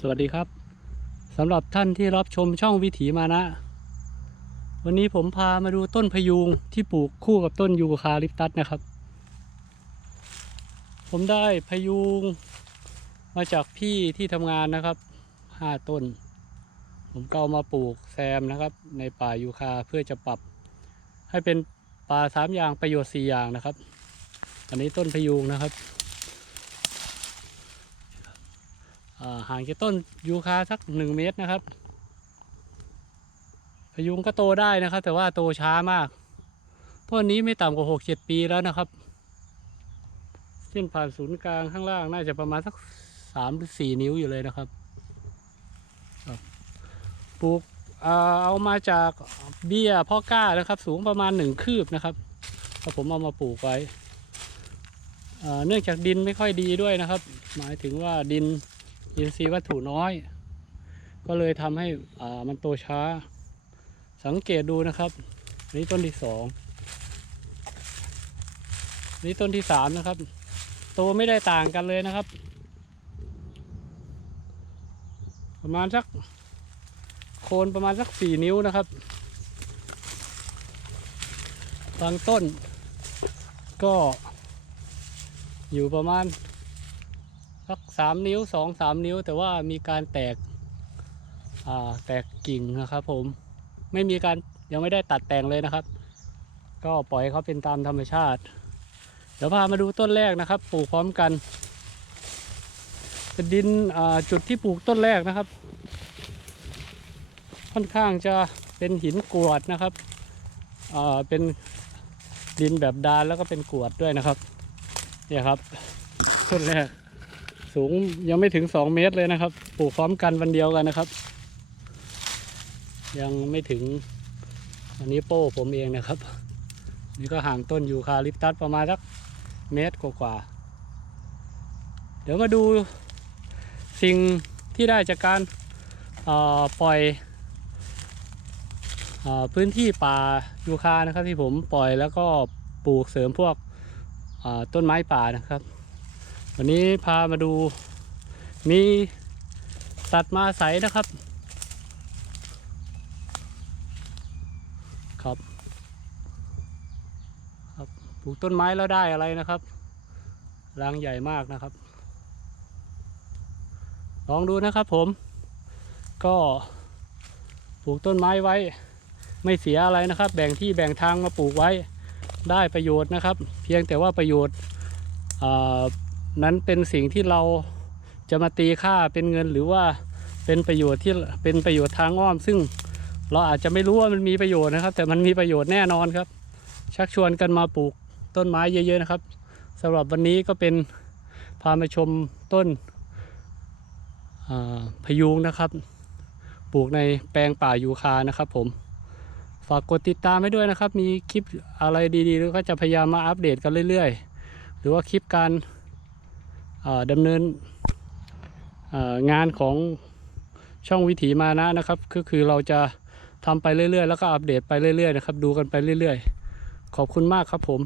สวัสดีครับสำหรับท่านที่รับชมช่องวิถีมานะ วันนี้ผมพามาดูต้นพยุงที่ปลูกคู่กับต้นยูคาลิปตัสนะครับ ผมได้พยุงมาจากพี่ที่ทำงานนะครับห้าต้น ผมก็เอามาปลูกแซมนะครับ ในป่ายูคาเพื่อจะปรับ ให้เป็นป่าสามอย่างประโยชน์สี่อย่างนะครับ อันนี้ต้นพยุงนะครับ อ่า ห่างจากต้นยูคาสักหนึ่งเมตรนะครับ พยุงก็โตได้นะครับ แต่ว่าโตช้ามาก ต้นนี้ไม่ต่ำกว่าหกเจ็ดปีแล้วนะครับเส้นผ่านศูนย์กลางข้างล่างน่าจะประมาณสักสามหรือสี่นิ้วอยู่เลยนะครับปลูกเอามาจากเบี้ยพ่อก้านะครับ สูงประมาณหนึ่งคืบนะครับก็ผมเอามาปลูกไว้เนื่องจากดินไม่ค่อยดีด้วยนะครับ หมายถึงว่าดิน อินทรีย์วัตถุน้อย ก็เลยทำให้อ่ามันโตช้า สังเกตดูนะครับนนี้ต้นที่สองนนี้ต้นที่สามนะครับโตไม่ได้ต่างกันเลยนะครับ ประมาณสักโคนประมาณสักสี่นิ้วนะครับบางต้นก็อยู่ประมาณ สักสามนิ้วสองสามนิ้ว แต่ว่ามีการแตกอ่าแตกกิ่งนะครับ ผมไม่มีการยังไม่ได้ตัดแต่งเลยนะครับ ก็ปล่อยเขาเป็นตามธรรมชาติ เดี๋ยวพามาดูต้นแรกนะครับ ปลูกพร้อมกันเป็นดินอ่าจุดที่ปลูกต้นแรกนะครับ ค่อนข้างจะเป็นหินกรวดนะครับอ่าเป็นดินแบบดานแล้วก็เป็นกรวดด้วยนะครับเนี่ยครับต้นแรก สูงยังไม่ถึงสองเมตรเลยนะครับ ปลูกพร้อมกันวันเดียวกันนะครับ ยังไม่ถึงอันนี้โป้ผมเองนะครับ นี่ก็ห่างต้นยูคาลิปตัสประมาณสักเมตรกว่าๆเดี๋ยวมาดูสิ่งที่ได้จากการปล่อยอพื้นที่ป่ายูคานะครับที่ผมปล่อยแล้วก็ปลูกเสริมพวกต้นไม้ป่านะครับ วันนี้พามาดู มีตัดมาใสนะครับ ครับ ครับปลูกต้นไม้แล้วได้อะไรนะครับรังใหญ่มากนะครับ ลองดูนะครับผม ก็ปลูกต้นไม้ไว้ ไม่เสียอะไรนะครับ แบ่งที่แบ่งทางมาปลูกไว้ได้ประโยชน์นะครับ เพียงแต่ว่าประโยชน์อ่า นั้นเป็นสิ่งที่เราจะมาตีค่าเป็นเงินหรือว่าเป็นประโยชน์ที่เป็นประโยชน์ทางอ้อม ซึ่งเราอาจจะไม่รู้ว่ามันมีประโยชน์นะครับ แต่มันมีประโยชน์แน่นอนครับ ชักชวนกันมาปลูกต้นไม้เยอะ ๆนะครับสำหรับวันนี้ก็เป็นพามาชมต้นพยุงนะครับ ปลูกในแปลงป่ายูคานะครับผมฝากกดติดตามให้ด้วยนะครับ มีคลิปอะไรดีๆแล้วก็จะพยายามมาอัปเดตกันเรื่อย ๆ หรือว่าคลิปการ ดำเนินงานของช่องวิถีมานะนะครับ ก็คือเราจะทำไปเรื่อยๆ แล้วก็อัปเดตไปเรื่อยๆนะครับ ดูกันไปเรื่อยๆ ขอบคุณมากครับผม